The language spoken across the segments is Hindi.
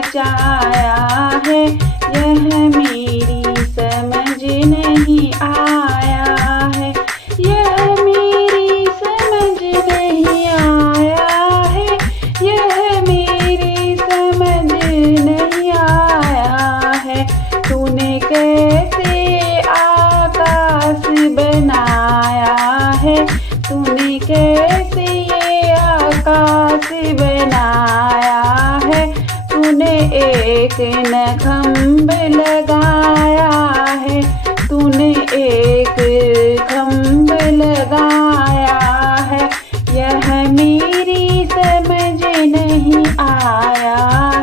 रचाया है, यह मेरी समझ नहीं आया है, यह मेरी समझ नहीं आया है, यह मेरी समझ नहीं आया है। तूने कैसे आकाश बनाया है, तूने कैसे ये आकाश बनाया है, तूने एक न खम्भ लगाया है, तूने एक खम्भ लगाया है, यह मेरी समझ नहीं आया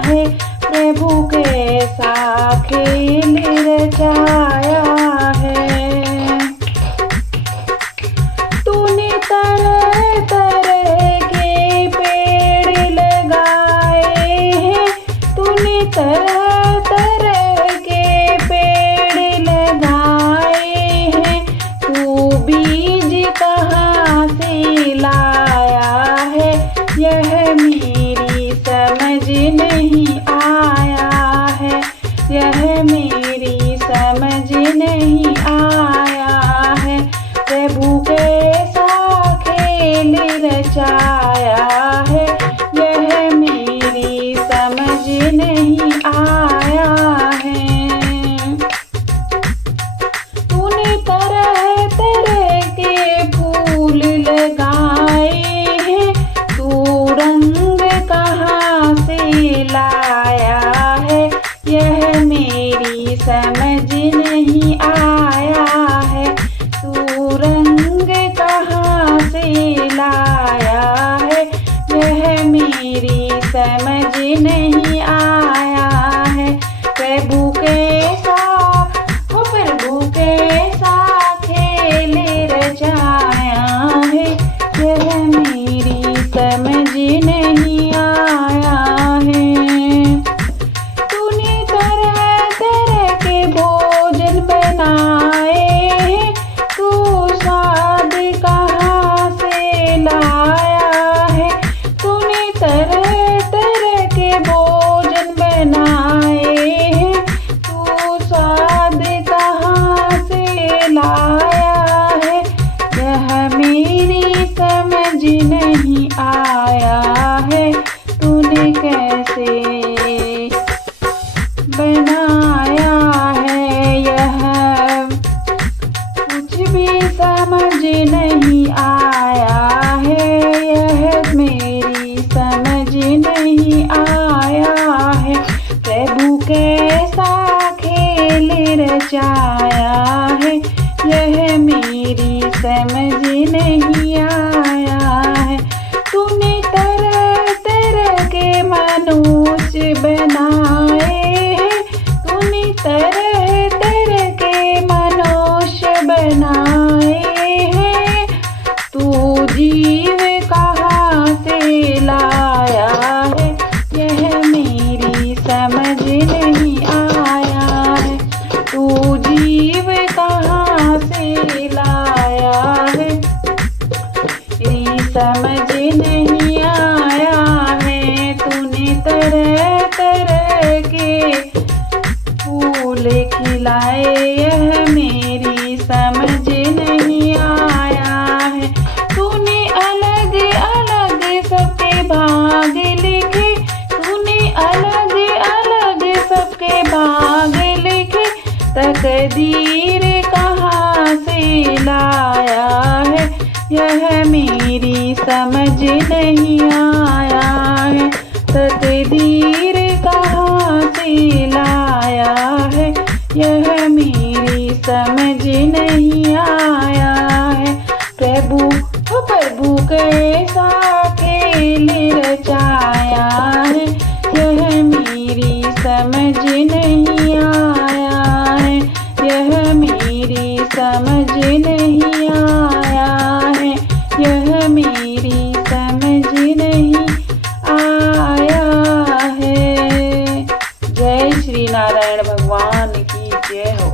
है। प्रभु कैसा खेल रचाया है, तूने तरह तरह के पेड़ लगाए हैं, तूने तरह तरह के पेड़ लगाए हैं, तू बीज कहाँ से लाया है, यह मेरी समझ नहीं आया है, यह मेरी समझ नहीं आया है। प्रभु कैसा खेल रचाया है, यह मेरी समझ नहीं आया है। तूने तरह तरह के फूल लगाए हैं, तू रंग कहाँ से लाया है, यह मेरी समझ नहीं आया है, तू रंग कहाँ से लाया है, यह मेरी समझ नहीं आया है। प्रभु कैसा खेल रचाया है, यह मेरी समझ नहीं आया है। तूने तरह तरह के भोजन बनाए हैं, तू स्वाद कहाँ से लाया है, तूने तरह तरह के भोजन बनाए हैं, तू स्वाद कहाँ से लाया है, यह मेरी समझ नहीं आया है। तूने कैसे बनाया है, यह कुछ भी समझ नहीं आया है, यह मेरी समझ नहीं आया है। प्रभु कैसा खेल रचाया है, यह मेरी समझ नहीं आया है। तूने तरह तरह के मनुष्य बनाए हैं, तूने तरह तरह के मनुष्य बनाए हैं, तू जीव कहाँ से लाया है, यह मेरी समझ नहीं आया है, तू जीव कहाँ से लाया है, ये समझ नहीं आया है। तूने तरह तरह के फूल खिलाए, यह मेरी समझ नहीं आया है। तूने अलग अलग सबके भाग लिखे, तूने अलग अलग सबके भाग लिखे, तकदीर कहाँ से लाया है, यह मेरी समझ नहीं आया है। तकदीर कहाँ से लाया है, यह मेरी समझ नहीं आया है। प्रभु कैसा खेल रचाया है, यह मेरी समझ नहीं आया है, यह मेरी समझ नहीं आया है, यह मेरी समझ नहीं आया है। जय श्री नारायण भगवान की जय हो।